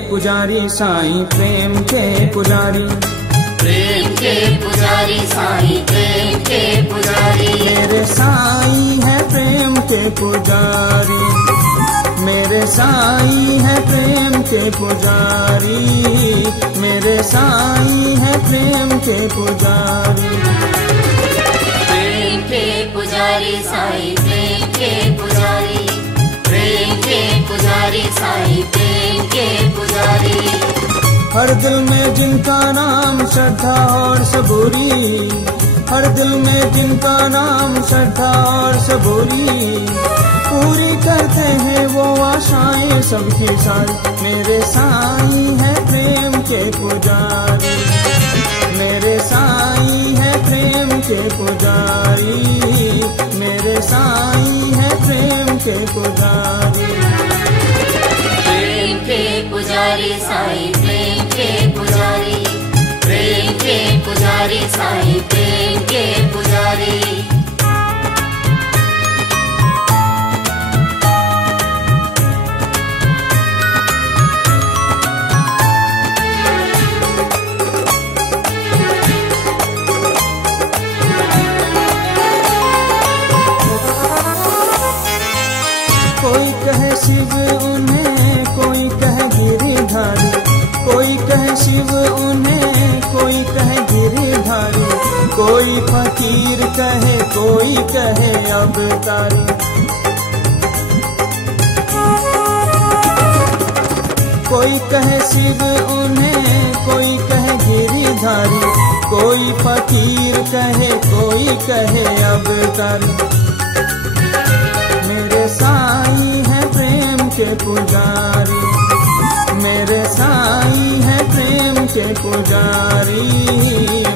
पुजारी साईं प्रेम के पुजारी, प्रेम के पुजारी साईं प्रेम के पुजारी। मेरे साईं है प्रेम के पुजारी, मेरे साईं है प्रेम के पुजारी, मेरे साईं है प्रेम के पुजारी। प्रेम के पुजारी साईं प्रेम के पुजारी, प्रेम के पुजारी साईं प्रेम के पुजारी। हर दिल में जिनका नाम श्रद्धा और सबूरी, हर दिल में जिनका नाम श्रद्धा और सबूरी, पूरी करते हैं वो आशाएं सबकी सारी। मेरे साईं है प्रेम के पुजारी, मेरे साईं है प्रेम के पुजारी, मेरे साईं है प्रेम के पुजारी। प्रेम के पुजारी साईं प्रेम के पुजारी, प्रेम के पुजारी साईं प्रेम के पुजारी। कोई कहे शिव उन्हें, कोई कहे गिरिधारी, कोई कहे शिव उन्हें, कोई कहे गिरिधारी, कोई फकीर कहे, कोई कहे अवतारी। कोई कहे शिव उन्हें, कोई कहे गिरिधारी, कोई फकीर कहे, कोई कहे अवतारी। मेरे साईं है प्रेम के पुजारी, मेरे साईं है प्रेम के पुजारी,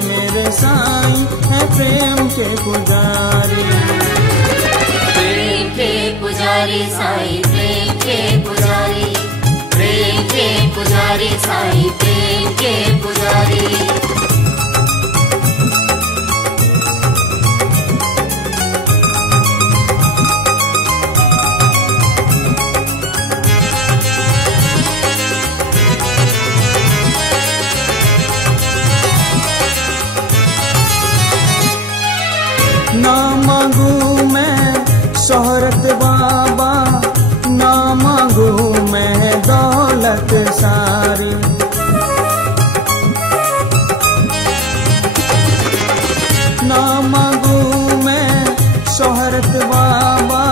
मेरे साईं है प्रेम के पुजारी। प्रेम के पुजारी साईं प्रेम के पुजारी, प्रेम के पुजारी साईं प्रेम के पुजारी। ना मांगू मैं शोहरत बाबा, ना मांगू मैं दौलत सारी, ना मांगू मैं शोहरत बाबा,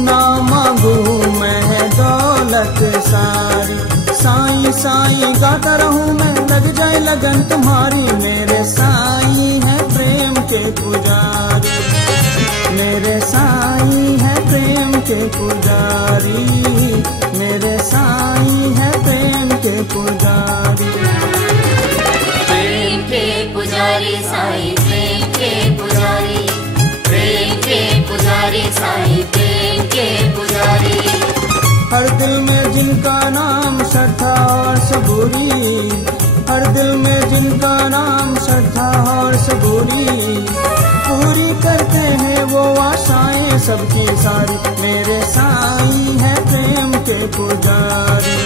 ना मांगू मैं दौलत सारी। साईं साईं गाता रहूं मैं, लग जाए लगन तुम्हारी। मेरे साईं है प्रेम के पुजारी, मेरे साईं है प्रेम के पुजारी, मेरे साईं है प्रेम के पुजारी। प्रेम के पुजारी साईं प्रेम के पुजारी, प्रेम के पुजारी साईं प्रेम के पुजारी। हर दिल में जिनका नाम श्रद्धा और सबूरी, हर दिल में जिनका नाम श्रद्धा और सबूरी, पूरी करते हैं वो आशाएं सबकी सारी। मेरे साईं है प्रेम के पुजारी।